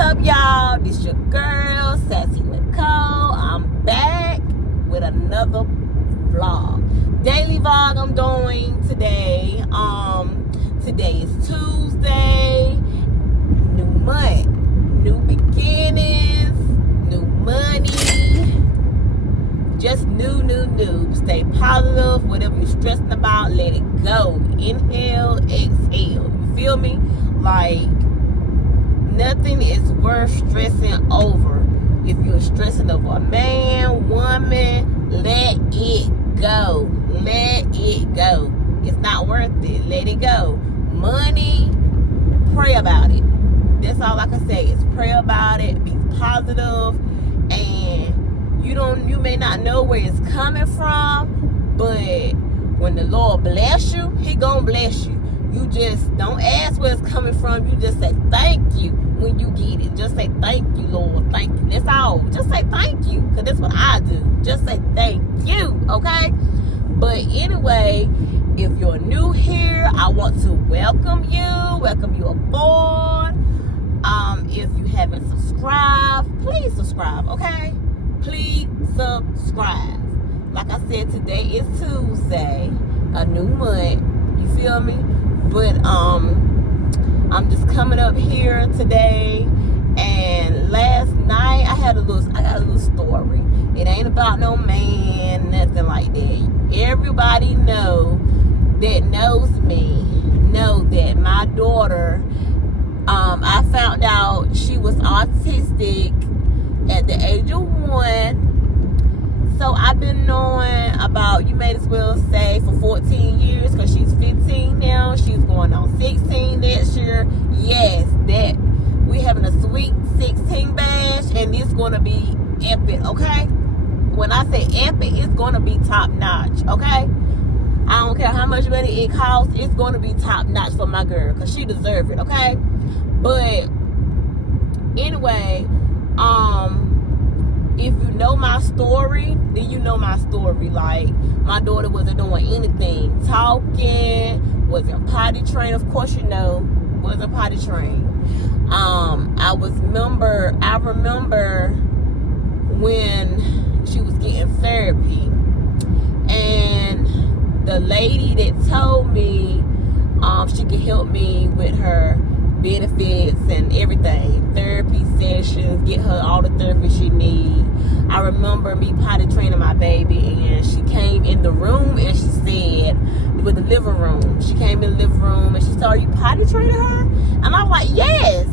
up, y'all? This your girl, Sassy Nicole. I'm back with another vlog. Daily vlog I'm doing today. Today is Tuesday. New month, new beginnings, new money. Just new. Stay positive. Whatever you're stressing about, let it go. Inhale, exhale. You feel me? Like, nothing is worth stressing over. If you're stressing over a man, woman, let it go. Let it go. It's not worth it. Let it go. Money, pray about it. That's all I can say is pray about it. Be positive. And you may not know where it's coming from, but when the Lord bless you, He gonna bless you. You just don't ask where it's coming from. You just say thank you when you get it. Just say thank you, Lord. Thank you. That's all. Just say thank you, because that's what I do. Just say thank you, okay? But anyway, if you're new here, I want to welcome you aboard. If you haven't subscribed, please subscribe, okay? Please subscribe. Like I said, today is Tuesday, a new month. You feel me? But I'm just coming up here today, and last night I got a little story. It ain't about no man, nothing like that. Everybody that knows me know that my daughter, I found out she was autistic at the age of 1. So I've been knowing about, you may as well say, for 14 years, because she's 15 now. She's going on 16 next year. Yes, that we having a sweet 16 bash, and it's going to be epic, okay? When I say epic, it's going to be top notch, okay? I don't care how much money it costs. It's going to be top notch for my girl, because she deserves it, okay? But anyway, if you know my story, then you know my story. Like, my daughter wasn't doing anything, talking, wasn't potty trained. Of course, you know, wasn't potty trained. I remember when she was getting therapy, and the lady that told me she could help me with her benefits and everything, therapy sessions, get her all the therapy she need. I remember me potty training my baby, and she came in the room and she said, with the living room, she came in the living room and she said, "Are you potty training her?" And I was like, "Yes."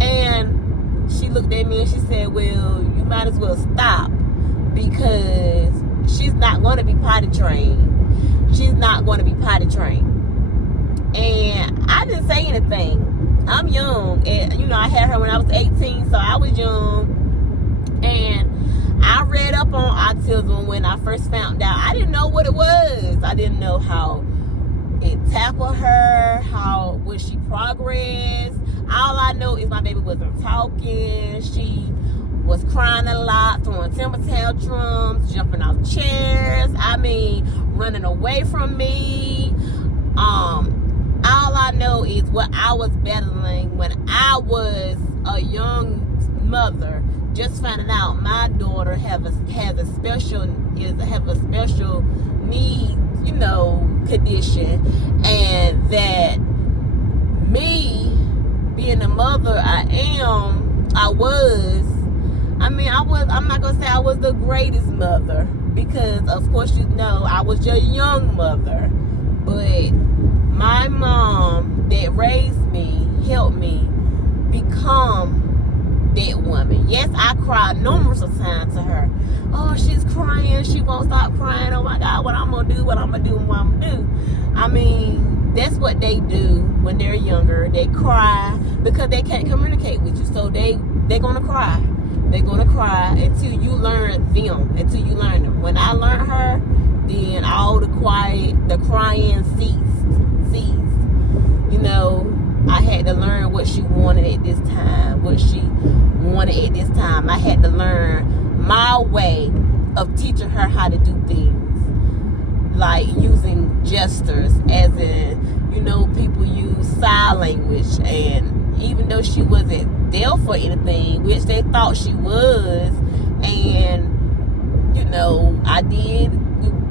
And she looked at me and she said, "Well, you might as well stop, because she's not going to be potty trained. She's not going to be potty trained." And I didn't say anything. I'm young, and I had her when I was 18, so I was young. And I read up on autism when I first found out. I didn't know what it was. I didn't know how it tackled her, how would she progress. All I know is my baby wasn't talking. She was crying a lot, throwing temper tantrums, jumping off chairs. I mean, running away from me. All I know is what I was battling when I was a young mother, just finding out my daughter have a special needs, condition, and that me being the mother I'm not gonna say I was the greatest mother, because of course I was your young mother, but my mom that raised me helped me become that woman. Yes, I cried numerous of times to her. Oh, she's crying. She won't stop crying. Oh my God, what I'm gonna do? I mean, that's what they do when they're younger. They cry because they can't communicate with you. So they're gonna cry. They're gonna cry until you learn them. When I learned her, then all the crying ceased. I had to learn what she wanted at this time. I had to learn my way of teaching her how to do things, like using gestures, as in, people use sign language. And even though she wasn't deaf deaf or anything, which they thought she was. And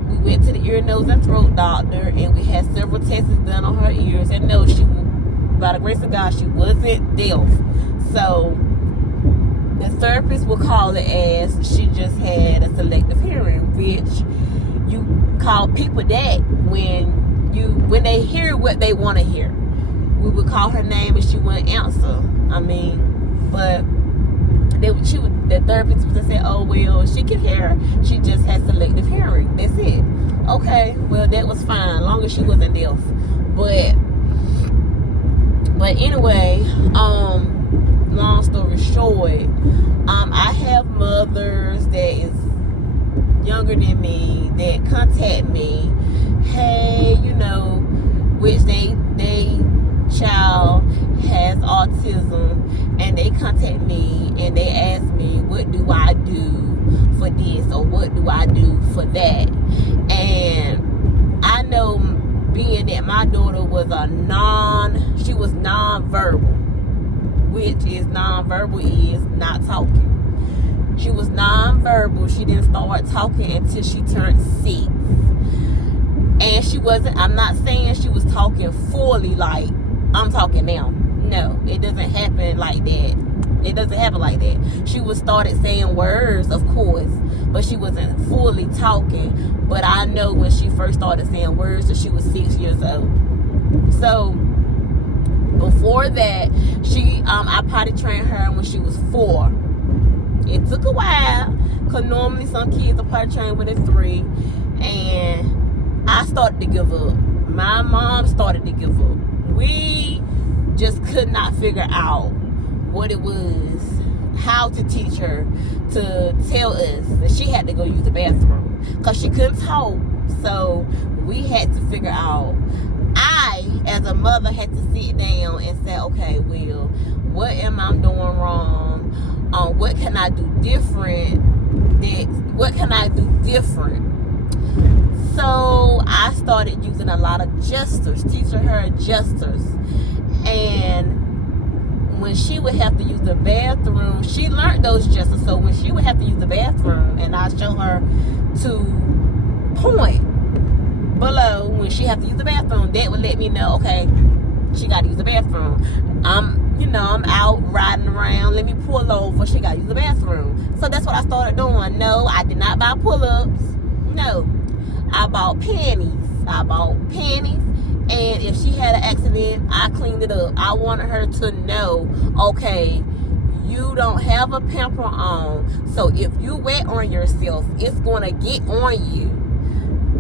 we went to the ear, nose, and throat doctor, and we had several tests done on her ears, and no, by the grace of God, she wasn't deaf. So the therapist will call it as she just had a selective hearing, which you call people that when they hear what they want to hear. We would call her name and she wouldn't answer. But the therapist would say, oh, well, she can hear. She just has selective hearing. That's it. Okay, well, that was fine, as long as she wasn't deaf. But anyway, long story short, I have mothers that is younger than me that contact me. Hey, which they child has autism, and they contact me and they ask me, what do I do for this or what do I do for that? And I know, being that my daughter was she was non-verbal, which is non-verbal is not talking. She was non-verbal. She didn't start talking until she turned 6. And she wasn't, I'm not saying she was talking fully like I'm talking now. No, it doesn't happen like that. It doesn't happen like that. She started saying words, of course, but she wasn't fully talking. But I know when she first started saying words that she was 6 years old. So before that, I potty trained her when she was 4. It took a while, because normally some kids are potty trained when they're 3. And I started to give up. My mom started to give up. We just could not figure out what it was, how to teach her to tell us that she had to go use the bathroom, because she couldn't talk. So we had to figure out, I as a mother had to sit down and say, okay, well, what am I doing wrong? What can I do different? What can I do different? So I started using a lot of gestures, teaching her gestures. And when she would have to use the bathroom, she learned those gestures. So when she would have to use the bathroom, and I show her to point below when she had to use the bathroom, that would let me know, okay, she got to use the bathroom. I'm out riding around. Let me pull over. She got to use the bathroom. So that's what I started doing. No, I did not buy pull-ups. No, I bought panties. And if she had an accident, I cleaned it up. I wanted her to know, okay, you don't have a pamper on, so if you wet on yourself, it's going to get on you.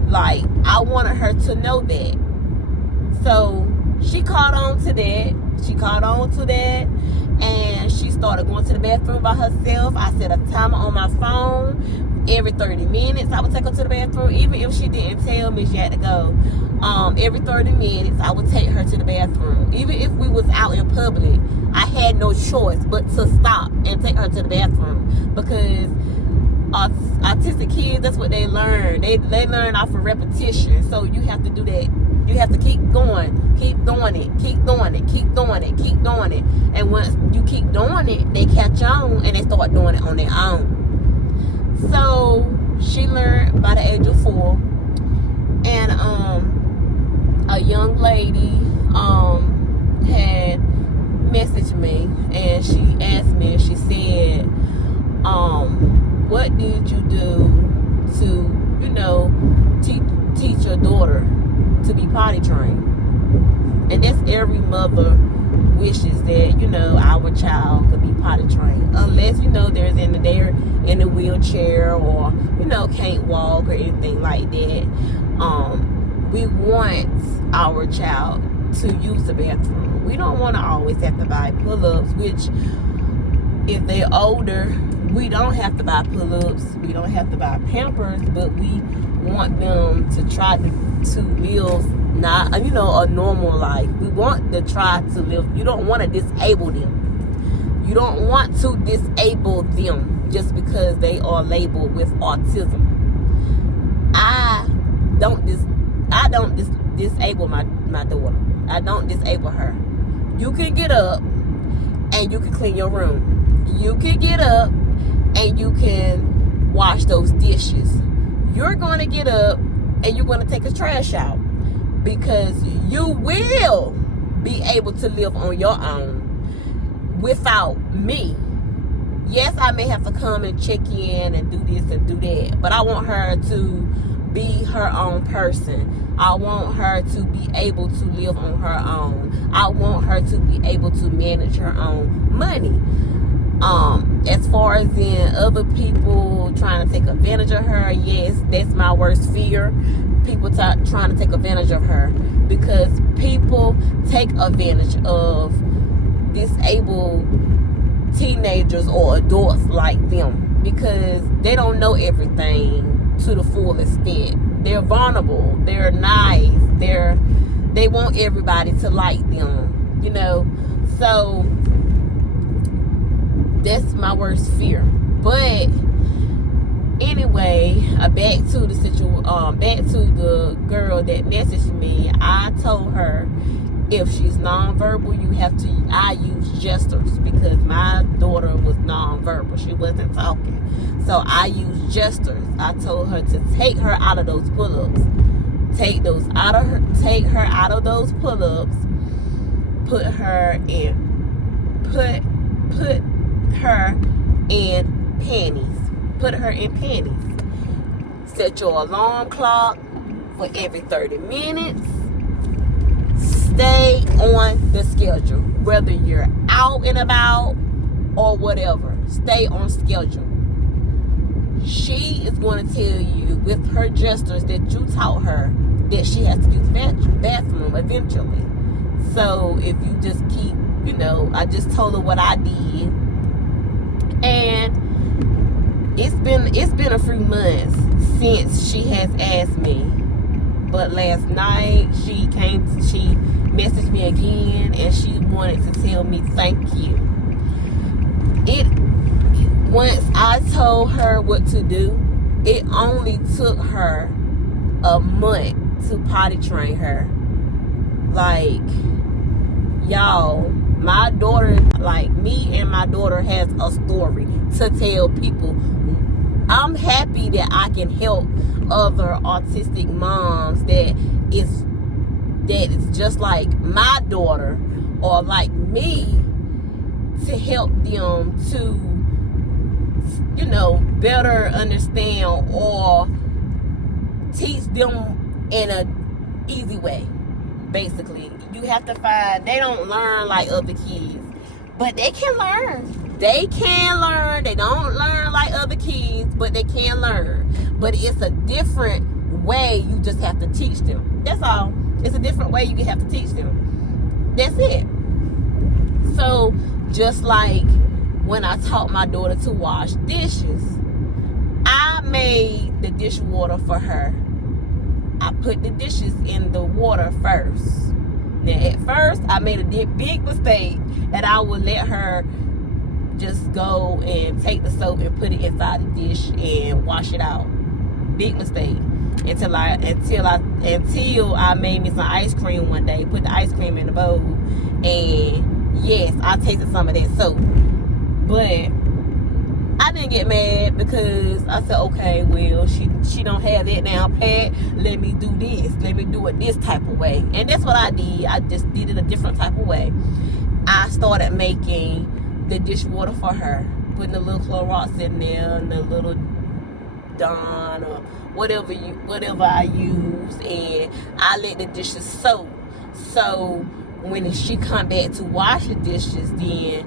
Like, I wanted her to know that. So she caught on to that. And she started going to the bathroom by herself. I set a timer on my phone. Every 30 minutes, I would take her to the bathroom. Even if she didn't tell me she had to go, every 30 minutes, I would take her to the bathroom. Even if we was out in public, I had no choice but to stop and take her to the bathroom. Because autistic kids, that's what they learn. They learn off of repetition. So you have to do that. You have to keep going, keep doing it. And once you keep doing it, they catch on and they start doing it on their own. So she learned by the age of 4. And a young lady had messaged me, and she asked me, she said, what did you do to, teach your daughter to be potty trained? And that's every mother wishes that, our child could be potty trained. Unless, they're in a wheelchair or, can't walk or anything like that. We want our child to use the bathroom. We don't want to always have to buy pull-ups, which if they're older, we don't have to buy pull-ups. We don't have to buy Pampers, but we want them to try to live not, a normal life. We want to try to live. You don't want to disable them. You don't want to disable them just because they are labeled with autism. I don't disable my daughter. I don't disable her. You can get up and you can clean your room. You can get up and you can wash those dishes. You're going to get up and you're going to take a trash out, because you will be able to live on your own without me. Yes, I may have to come and check in and do this and do that, but I want her to be her own person. I want her to be able to live on her own. I want her to be able to manage her own money. As far as in other people trying to take advantage of her, yes, that's my worst fear. People trying to take advantage of her, because people take advantage of disabled teenagers or adults like them, because they don't know everything to the full extent. They're vulnerable, they're nice, they want everybody to like them, you know. So that's my worst fear. But anyway, back to the girl that messaged me. I told her, if she's nonverbal, I use gestures, because my daughter was nonverbal. She wasn't talking. So I use gestures. I told her to take her out of those pull-ups. Take her out of those pull-ups. Put her in panties. Put her in panties. Set your alarm clock for every 30 minutes. Stay on the schedule, whether you're out and about or whatever. Stay on schedule. She is going to tell you with her gestures that you taught her that she has to use the bathroom eventually. So if you just keep, I just told her what I did, and it's been a few months since she has asked me. But last night she messaged me again, and she wanted to tell me thank you. Once I told her what to do, it only took her a month to potty train her. Like, y'all, my daughter, like me and my daughter, has a story to tell people. I'm happy that I can help other autistic moms that is just like my daughter or like me, to help them to, better understand or teach them in a easy way. Basically, you have to find, they don't learn like other kids, but they can learn. They don't learn like other kids, but they can learn. But it's a different way. You just have to teach them. That's all. It's a different way you have to teach them. That's it. So just like when I taught my daughter to wash dishes, I made the dishwater for her. I put the dishes in the water first. Now, at first, I made a big mistake that I would let her just go and take the soap and put it inside the dish and wash it out. Big mistake. Until I made me some ice cream one day, put the ice cream in the bowl, and yes, I tasted some of that soap. But I didn't get mad, because I said, okay, well, she don't have that now, Pat. Let me do this. Let me do it this type of way. And that's what I did. I just did it a different type of way. I started making the dishwater for her, putting the little Clorox in there and the little Dawn or whatever I use, and I let the dishes soak. So when she come back to wash the dishes, then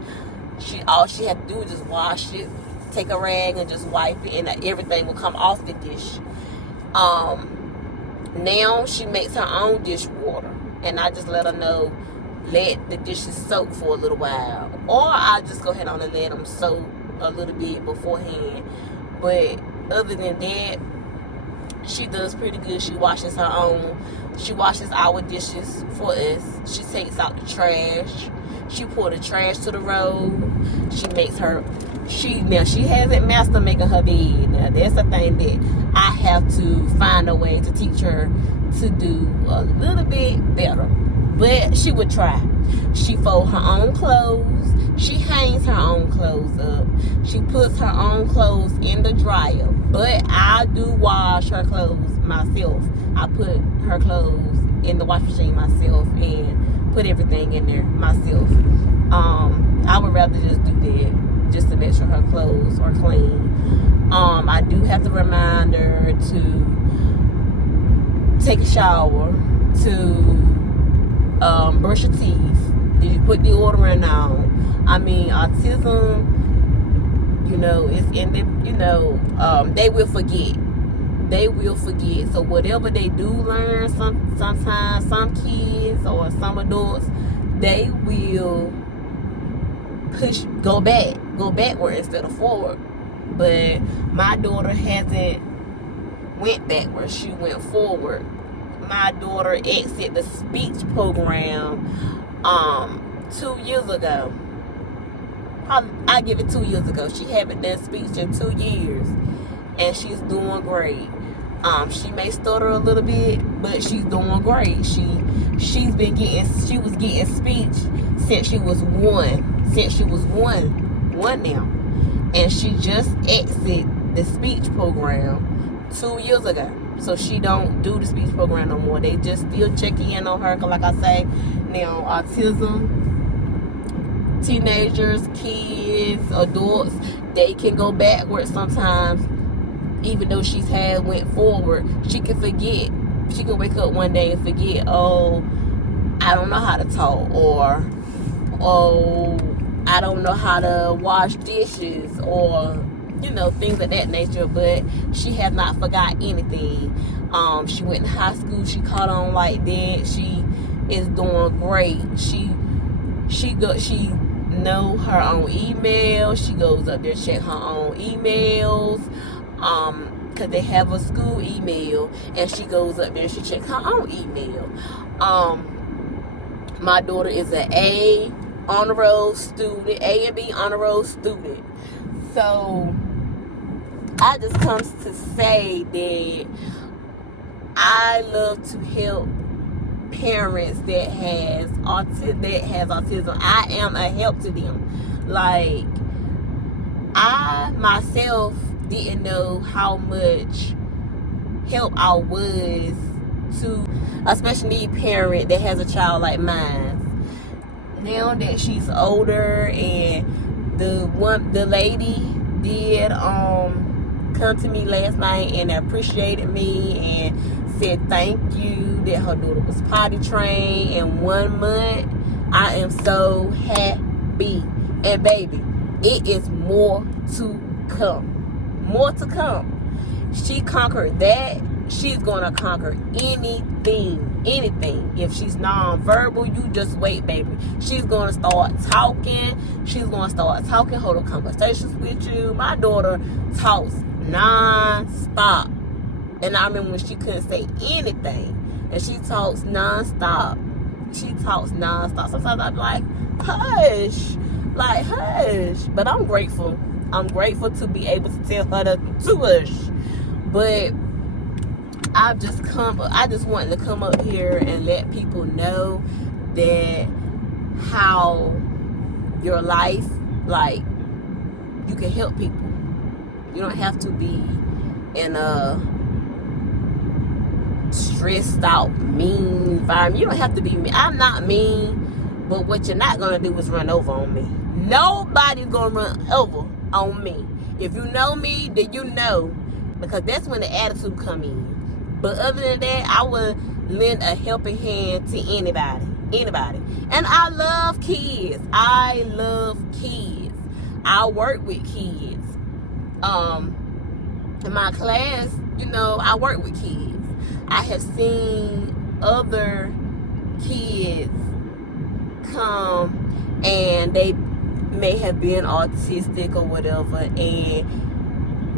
all she had to do is just wash it, take a rag and just wipe it, and everything will come off the dish. Now she makes her own dishwater, and I just let her know, let the dishes soak for a little while, or I just go ahead on and let them soak a little bit beforehand. But other than that, she does pretty good. She washes her own. She washes our dishes for us. She takes out the trash. She pour the trash to the road. She hasn't mastered making her bed. Now that's a thing that I have to find a way to teach her to do a little bit better. but she would try. She folds her own clothes. She hangs her own clothes up. She puts her own clothes in the dryer. But I do wash her clothes myself. I put her clothes in the wash machine myself and put everything in there myself. I would rather just do that, just to make sure her clothes are clean. I do have to remind her to take a shower, to brush your teeth. Did you put deodorant on? I mean, autism, you know, it's in the, you know, they will forget. They will forget. So whatever they do learn, sometimes some kids or some adults, they will go backward instead of forward. But my daughter hasn't went backwards. She went forward. My daughter exited the speech program 2 years ago. I give it 2 years ago. She haven't done speech in 2 years, and she's doing great. She may stutter a little bit, but she's doing great. She was getting speech since she was one. One now, and she just exited the speech program 2 years ago. So she don't do the speech program no more. They just still check in on her. Cause like I say, now autism, teenagers, kids, adults, they can go backwards sometimes. Even though she's went forward, she can forget. She can wake up one day and forget, oh, I don't know how to talk, or, oh, I don't know how to wash dishes, or, you know, things of that nature. But she has not forgot anything. She went to high school. She caught on like that. She is doing great. She know her own email. She goes up there, check her own emails. Cause they have a school email, and she goes up there and she checks her own email. My daughter is an A honor roll student, A and B honor roll student. So I just comes to say that I love to help parents that has autism. I am a help to them. Like, I myself didn't know how much help I was to a special need parent that has a child like mine. Now that she's older, and the lady did come to me last night and appreciated me and said thank you that her daughter was potty trained in 1 month. I am so happy. And baby, it is more to come. More to come. She conquered that. She's gonna conquer anything. If she's non-verbal, you just wait, baby. She's gonna start talking. Hold a conversations with you. My daughter talks non-stop. And I remember when she couldn't say anything, and she talks non-stop. Sometimes I'm like, hush. But I'm grateful. I'm grateful to be able to tell her to hush. But I just wanted to come up here and let people know that how your life, like, you can help people. You don't have to be in a stressed out, mean environment. You don't have to be mean. I'm not mean, but what you're not gonna do is run over on me. Nobody's gonna run over on me. If you know me, then you know, because that's when the attitude come in. But other than that, I would lend a helping hand to anybody. And I love kids. I work with kids. In my class, you know, I work with kids. I have seen other kids come, and they may have been autistic or whatever, and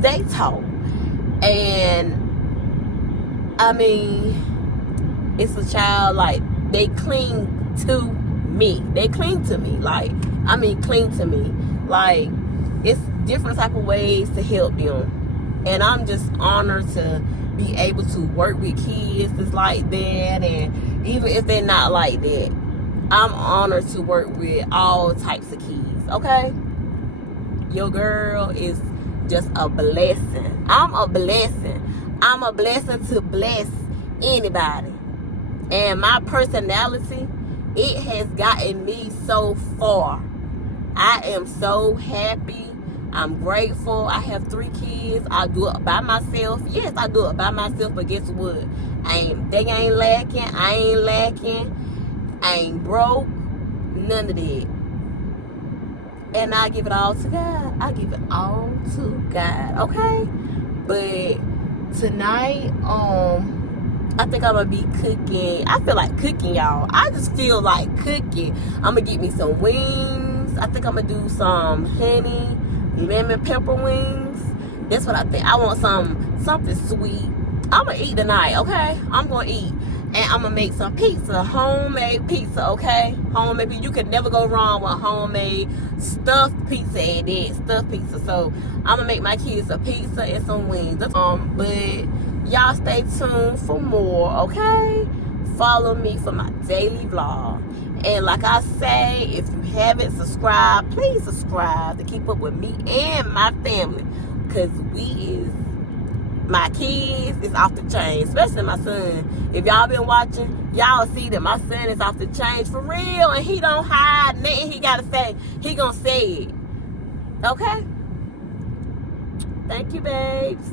they talk. And I mean, it's a child, like, they cling to me. Cling to me. Like, it's different type of ways to help them. And I'm just honored to be able to work with kids that's like that. And even if they're not like that, I'm honored to work with all types of kids, okay? Your girl is just a blessing. I'm a blessing. I'm a blessing to bless anybody. And my personality, it has gotten me so far. I am so happy. I'm grateful. I have 3 kids. I do it by myself. Yes, I do it by myself, but guess what? They ain't lacking. I ain't lacking. I ain't broke. None of that. And I give it all to God. I give it all to God. Okay? But tonight, I think I'm gonna be cooking. I feel like cooking, y'all. I just feel like cooking. I'm gonna get me some wings. I think I'm gonna do some honey, lemon pepper wings. That's what I think. I want something sweet. I'm gonna eat tonight, okay? I'm gonna eat. And I'm gonna make some pizza, homemade pizza, okay? Homemade pizza. You can never go wrong with homemade stuffed pizza and that stuffed pizza. So I'm gonna make my kids a pizza and some wings. But y'all stay tuned for more, okay? Follow me for my daily vlog. And like I say, if you haven't subscribed, please subscribe to keep up with me and my family. Because my kids is off the chain, especially my son. If y'all been watching, y'all see that my son is off the chain for real, and he don't hide nothing he gotta say. He gonna say it. Okay? Thank you, babes.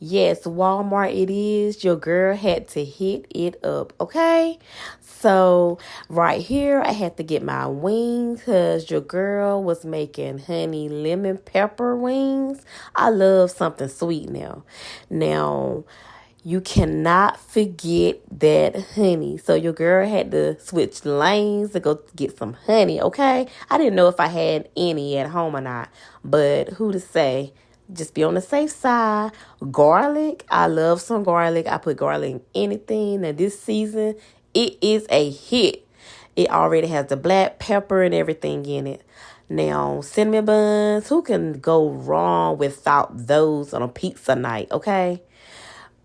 Yes, Walmart it is. Your girl had to hit it up, okay? So, right here, I had to get my wings because your girl was making honey lemon pepper wings. I love something sweet now. Now, you cannot forget that honey. So, your girl had to switch lanes to go get some honey, okay? I didn't know if I had any at home or not, but who to say? Just be on the safe side. Garlic. I love some garlic. I put garlic in anything. Now, this season, it is a hit. It already has the black pepper and everything in it. Now, cinnamon buns. Who can go wrong without those on a pizza night, okay?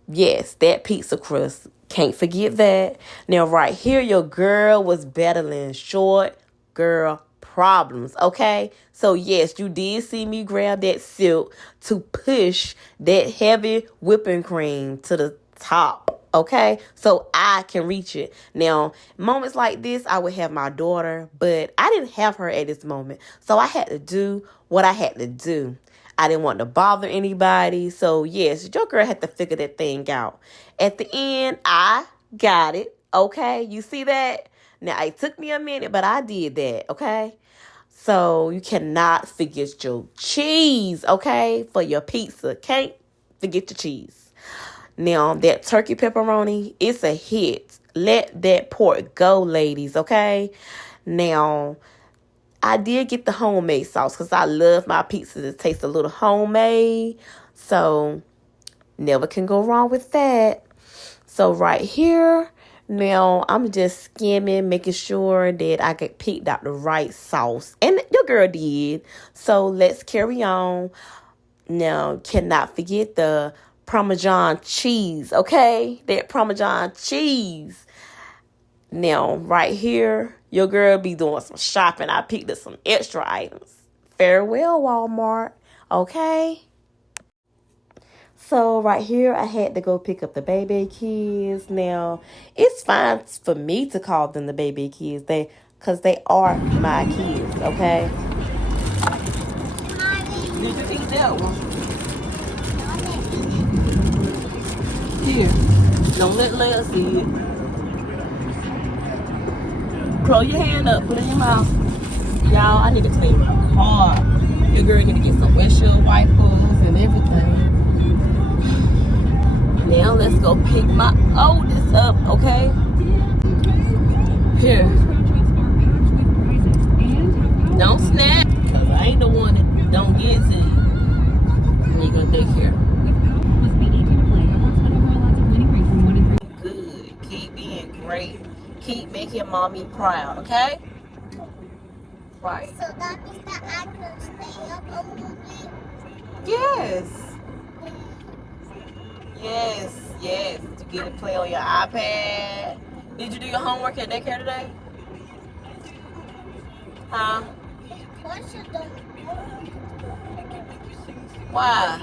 Yes, that pizza crust. Can't forget that. Now, right here, your girl was battling short girl problems, okay? So, yes, you did see me grab that silk to push that heavy whipping cream to the top, okay? So I can reach it. Now, moments like this, I would have my daughter, but I didn't have her at this moment. So I had to do what I had to do. I didn't want to bother anybody. So, yes, your girl had to figure that thing out. At the end, I got it, okay? You see that? Now, it took me a minute, but I did that, okay? So, you cannot forget your cheese, okay, for your pizza. Can't forget your cheese. Now, that turkey pepperoni, it's a hit. Let that pork go, ladies, okay? Now, I did get the homemade sauce because I love my pizza to taste a little homemade. So, never can go wrong with that. So, right here, now I'm just skimming, making sure that I get picked out the right sauce. And your girl did. So, let's carry on. Now, cannot forget the Parmesan cheese, okay? That Parmesan cheese. Now, right here, your girl be doing some shopping. I picked up some extra items. Farewell, Walmart. Okay? So, right here, I had to go pick up the baby kids. Now, it's fine for me to call them the baby kids. Because they are my kids, okay? Did you eat that one? Here. Don't let Leia see it. Close your hand up, put it in your mouth. Y'all, I need to clean my car. Your girl need to get some windshield wipers and everything. Now let's go pick my oldest up, okay? Here. Don't snap, because I ain't the one that don't get to you. And you're going to take care. Good. Keep being great. Keep making mommy proud, okay? Right. So that means that I can stay up a movie? Yes. Yes. You get to play on your iPad. Did you do your homework at daycare today? Huh? Of course you don't. Why?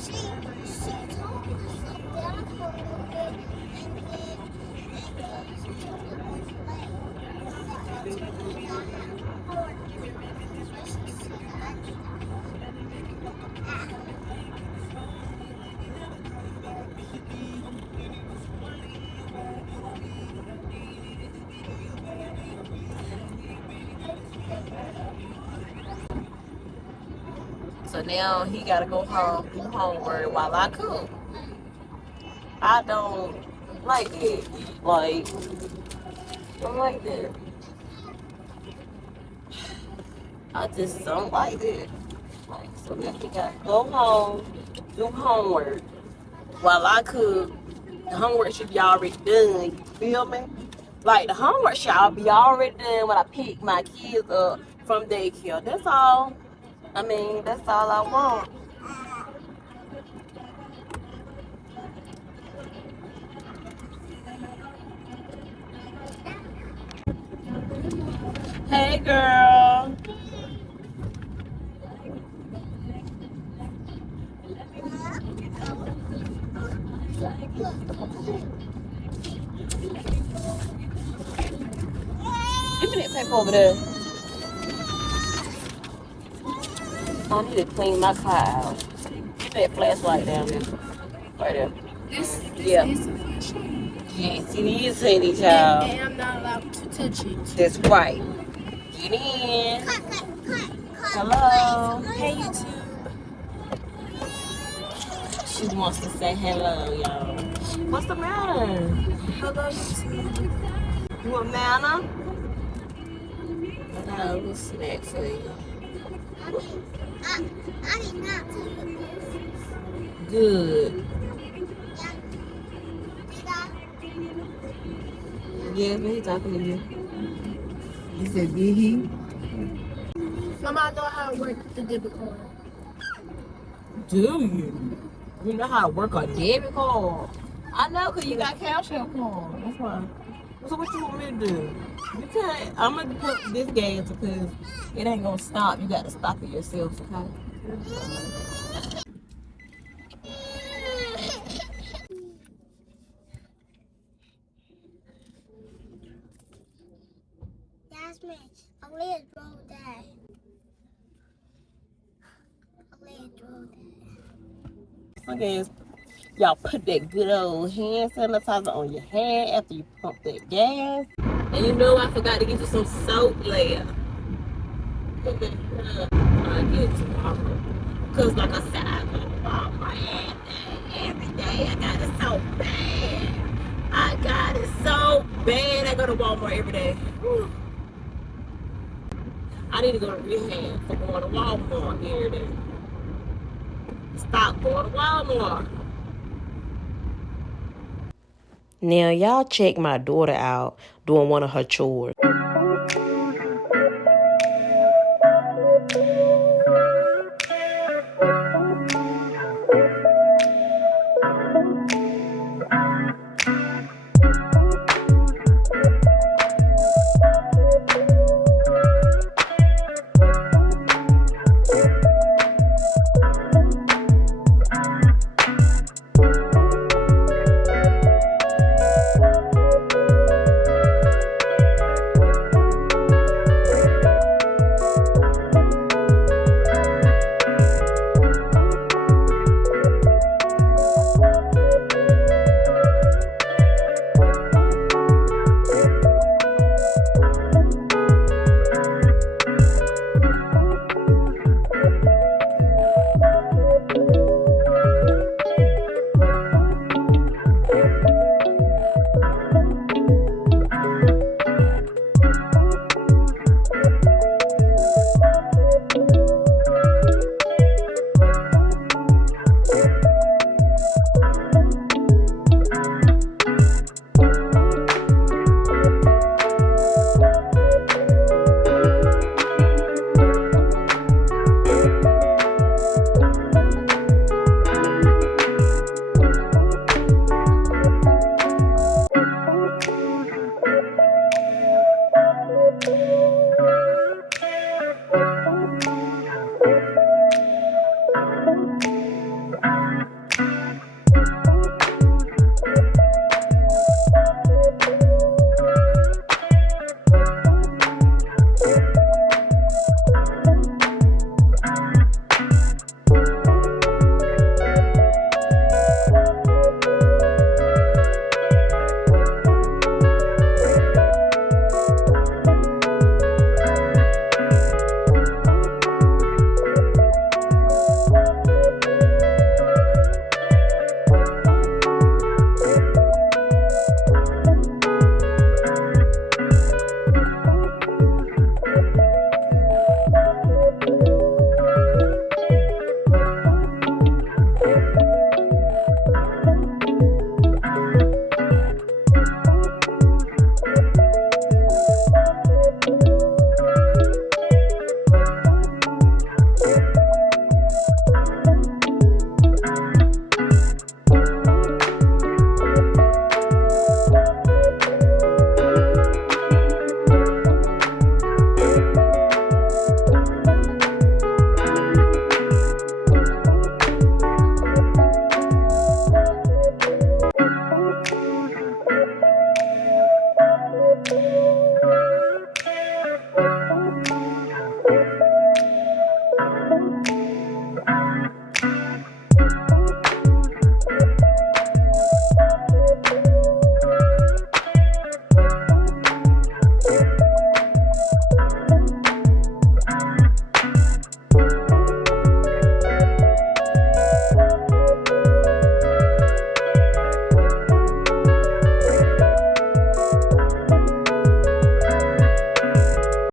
She told me sit down for a little bit and then goes to the play. I told her we got homework. But she said I So now he gotta go home, do homework while I cook. I don't like it. Like, I don't like that. I just don't like it. Like, so now he gotta go home, do homework while I cook. The homework should be already done. You feel me? Like, the homework should be already done when I pick my kids up from daycare. That's all. I mean, that's all I want. Hey, girl. Give me that paper over there. I need to clean my car out. Get that flashlight down there. Right there. This Yeah. is a flashlight. Yes, it is, honey, child. And I'm not allowed to touch it. That's right. Get in. cut. Hello. Hey, YouTube. She wants to say hello, y'all. What's the matter? Hello, YouTube. You a manna? I got a little snack for you. I did not tell you this. Good. Did I? Yeah, but he talking to you. He said, did he? Mama, I know how to work the debit card. Do you? You know how to work a debit card? I know, because you got cash out card. That's why. So what you want me to do? You can't. I'm going to put this gas because it ain't going to stop. You got to stop it yourself, okay? Yasmin, I let it roll that. Okay, y'all put that good old hand sanitizer on your hand after you pump that gas. And you know I forgot to get you some soap layer. I'll get it tomorrow. Because like I said, I go to Walmart every day. I got it so bad. I got it so bad. I go to Walmart every day. Whew. I need to go to rehab for going to Walmart every day. Stop going to Walmart. Now, y'all check my daughter out doing one of her chores.